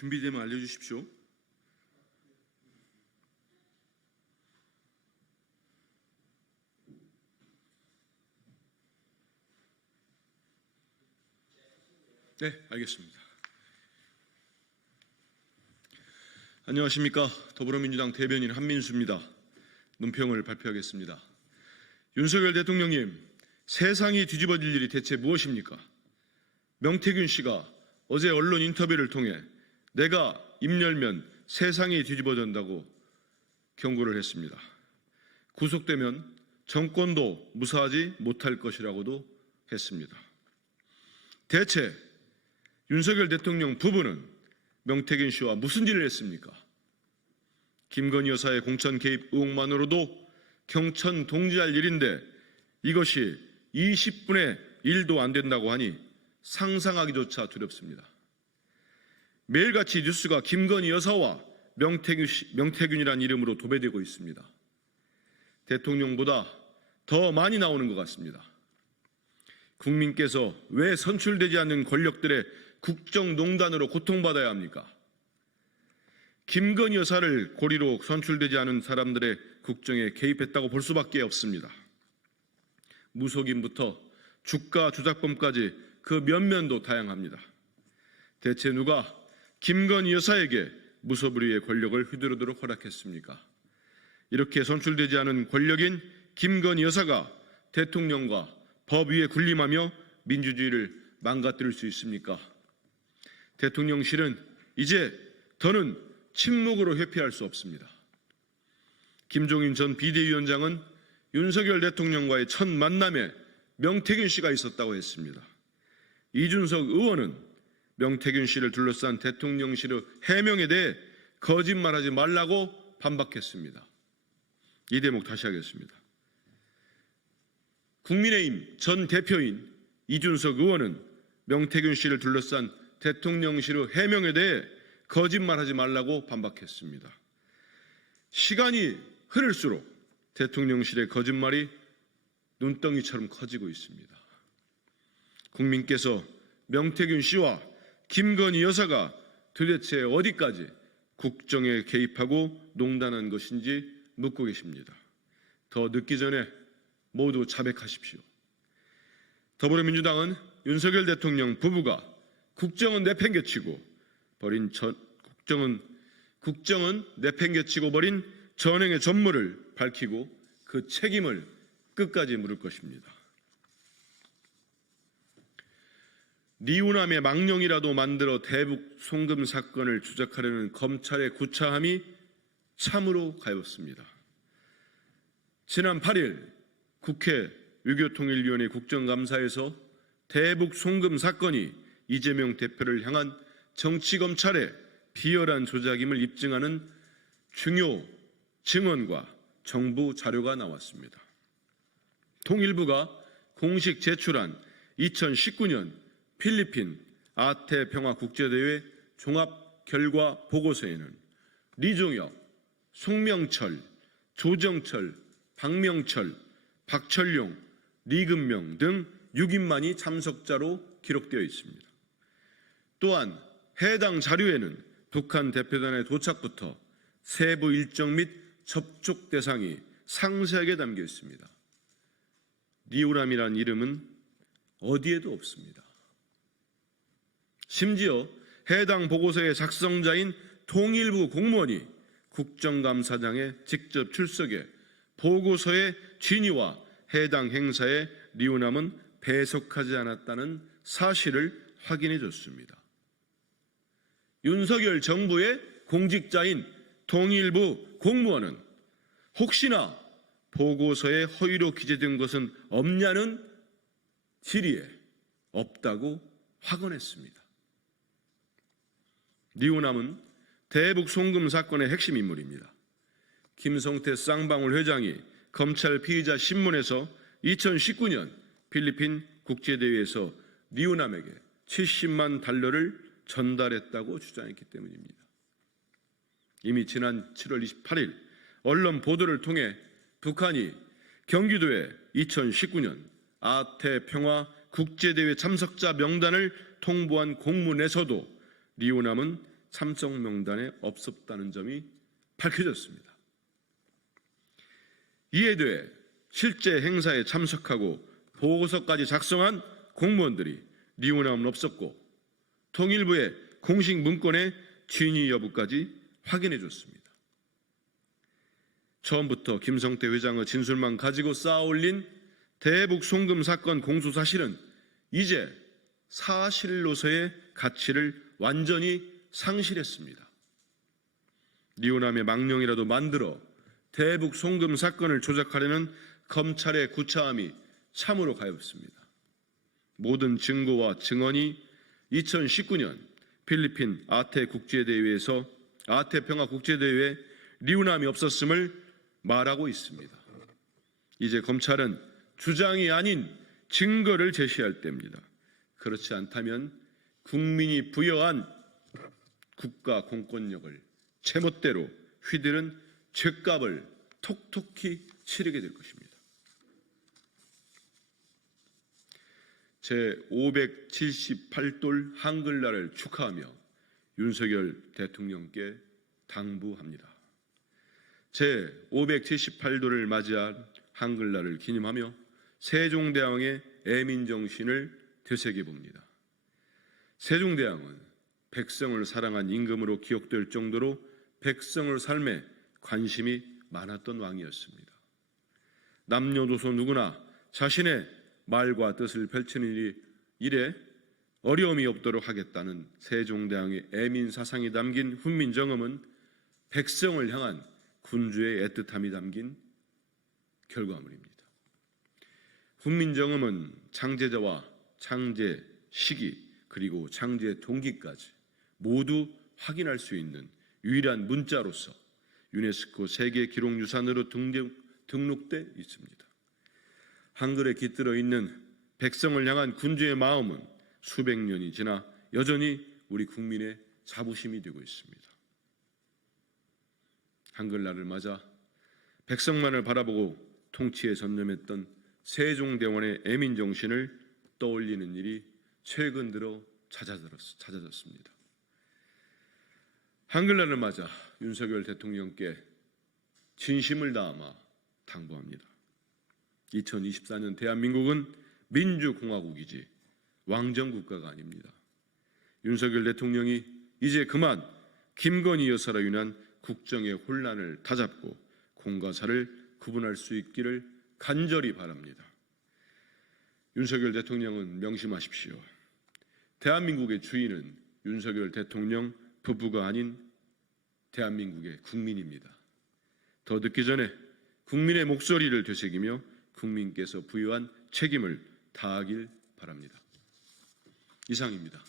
준비되면 알려주십시오. 네, 알겠습니다. 안녕하십니까. 더불어민주당 대변인 한민수입니다. 논평을 발표하겠습니다. 윤석열 대통령님, 세상이 뒤집어질 일이 대체 무엇입니까? 명태균 씨가 어제 언론 인터뷰를 통해 내가 입 열면 세상이 뒤집어진다고 경고를 했습니다. 구속되면 정권도 무사하지 못할 것이라고도 했습니다. 대체 윤석열 대통령 부부는 명태균 씨와 무슨 일을 했습니까? 김건희 여사의 공천 개입 의혹만으로도 경천 동지할 일인데 이것이 20분의 1도 안 된다고 하니 상상하기조차 두렵습니다. 매일같이 뉴스가 김건희 여사와 명태균이라는 이름으로 도배되고 있습니다. 대통령보다 더 많이 나오는 것 같습니다. 국민께서 왜 선출되지 않는 권력들의 국정농단으로 고통받아야 합니까? 김건희 여사를 고리로 선출되지 않은 사람들의 국정에 개입했다고 볼 수밖에 없습니다. 무속인부터 주가 조작범까지 그 면면도 다양합니다. 대체 누가 김건희 여사에게 무소불위의 권력을 휘두르도록 허락했습니까? 이렇게 선출되지 않은 권력인 김건희 여사가 대통령과 법 위에 군림하며 민주주의를 망가뜨릴 수 있습니까? 대통령실은 이제 더는 침묵으로 회피할 수 없습니다. 김종인 전 비대위원장은 윤석열 대통령과의 첫 만남에 명태균 씨가 있었다고 했습니다. 이준석 의원은 명태균 씨를 둘러싼 대통령실의 해명에 대해 거짓말하지 말라고 반박했습니다. 이 대목 다시 하겠습니다. 국민의힘 전 대표인 이준석 의원은 명태균 씨를 둘러싼 대통령실의 해명에 대해 거짓말하지 말라고 반박했습니다. 시간이 흐를수록 대통령실의 거짓말이 눈덩이처럼 커지고 있습니다. 국민께서 명태균 씨와 김건희 여사가 도대체 어디까지 국정에 개입하고 농단한 것인지 묻고 계십니다. 더 늦기 전에 모두 자백하십시오. 더불어민주당은 윤석열 대통령 부부가 국정은 내팽개치고 버린 국정은 내팽개치고 버린 전행의 전모를 밝히고 그 책임을 끝까지 물을 것입니다. 리우남의 망령이라도 만들어 대북 송금 사건을 조작하려는 검찰의 구차함이 참으로 가엾습니다. 지난 8일 국회 외교통일위원회 국정감사에서 대북 송금 사건이 이재명 대표를 향한 정치검찰의 비열한 조작임을 입증하는 중요 증언과 정부 자료가 나왔습니다. 통일부가 공식 제출한 2019년 필리핀 아태평화국제대회 종합결과 보고서에는 리종혁, 송명철, 조정철, 박명철, 박철용, 리금명 등 6인만이 참석자로 기록되어 있습니다. 또한 해당 자료에는 북한 대표단의 도착부터 세부 일정 및 접촉 대상이 상세하게 담겨 있습니다. 리우람이라는 이름은 어디에도 없습니다. 심지어 해당 보고서의 작성자인 통일부 공무원이 국정감사장에 직접 출석해 보고서의 진위와 해당 행사의 리우남은 배석하지 않았다는 사실을 확인해 줬습니다. 윤석열 정부의 공직자인 통일부 공무원은 혹시나 보고서에 허위로 기재된 것은 없냐는 질의에 없다고 확언했습니다. 리우남은 대북 송금 사건의 핵심 인물입니다. 김성태 쌍방울 회장이 검찰 피의자 신문에서 2019년 필리핀 국제대회에서 리우남에게 70만 달러를 전달했다고 주장했기 때문입니다. 이미 지난 7월 28일 언론 보도를 통해 북한이 경기도에 2019년 아태평화 국제대회 참석자 명단을 통보한 공문에서도 리우남은 참석 명단에 없었다는 점이 밝혀졌습니다. 이에 대해 실제 행사에 참석하고 보고서까지 작성한 공무원들이 리우남은 없었고 통일부의 공식 문건의 진위 여부까지 확인해 줬습니다. 처음부터 김성태 회장의 진술만 가지고 쌓아올린 대북 송금 사건 공소 사실은 이제 사실로서의 가치를 완전히 상실했습니다. 리우남의 망령이라도 만들어 대북 송금 사건을 조작하려는 검찰의 구차함이 참으로 가엾습니다. 모든 증거와 증언이 2019년 필리핀 아태평화국제대회에 리우남이 없었음을 말하고 있습니다. 이제 검찰은 주장이 아닌 증거를 제시할 때입니다. 그렇지 않다면 국민이 부여한 국가 공권력을 제멋대로 휘두른 죗값을 톡톡히 치르게 될 것입니다. 제578돌 한글날을 축하하며 윤석열 대통령께 당부합니다. 제578돌을 맞이한 한글날을 기념하며 세종대왕의 애민정신을 되새겨봅니다. 세종대왕은 백성을 사랑한 임금으로 기억될 정도로 백성의 삶에 관심이 많았던 왕이었습니다. 남녀노소 누구나 자신의 말과 뜻을 펼치는 일에 어려움이 없도록 하겠다는 세종대왕의 애민 사상이 담긴 훈민정음은 백성을 향한 군주의 애틋함이 담긴 결과물입니다. 훈민정음은 창제자와 창제 시기 그리고 창제 동기까지 모두 확인할 수 있는 유일한 문자로서 유네스코 세계기록유산으로 등록돼 있습니다. 한글에 깃들어 있는 백성을 향한 군주의 마음은 수백 년이 지나 여전히 우리 국민의 자부심이 되고 있습니다. 한글날을 맞아 백성만을 바라보고 통치에 전념했던 세종대왕의 애민정신을 떠올리는 일이 최근 들어 잦아졌습니다. 한글날을 맞아 윤석열 대통령께 진심을 다하마 당부합니다. 2024년 대한민국은 민주공화국이지 왕정국가가 아닙니다. 윤석열 대통령이 이제 그만 김건희 여사로 인한 국정의 혼란을 다잡고 공과 사를 구분할 수 있기를 간절히 바랍니다. 윤석열 대통령은 명심하십시오. 대한민국의 주인은 윤석열 대통령 부부가 아닌 대한민국의 국민입니다. 더 늦기 전에 국민의 목소리를 되새기며 국민께서 부여한 책임을 다하길 바랍니다. 이상입니다.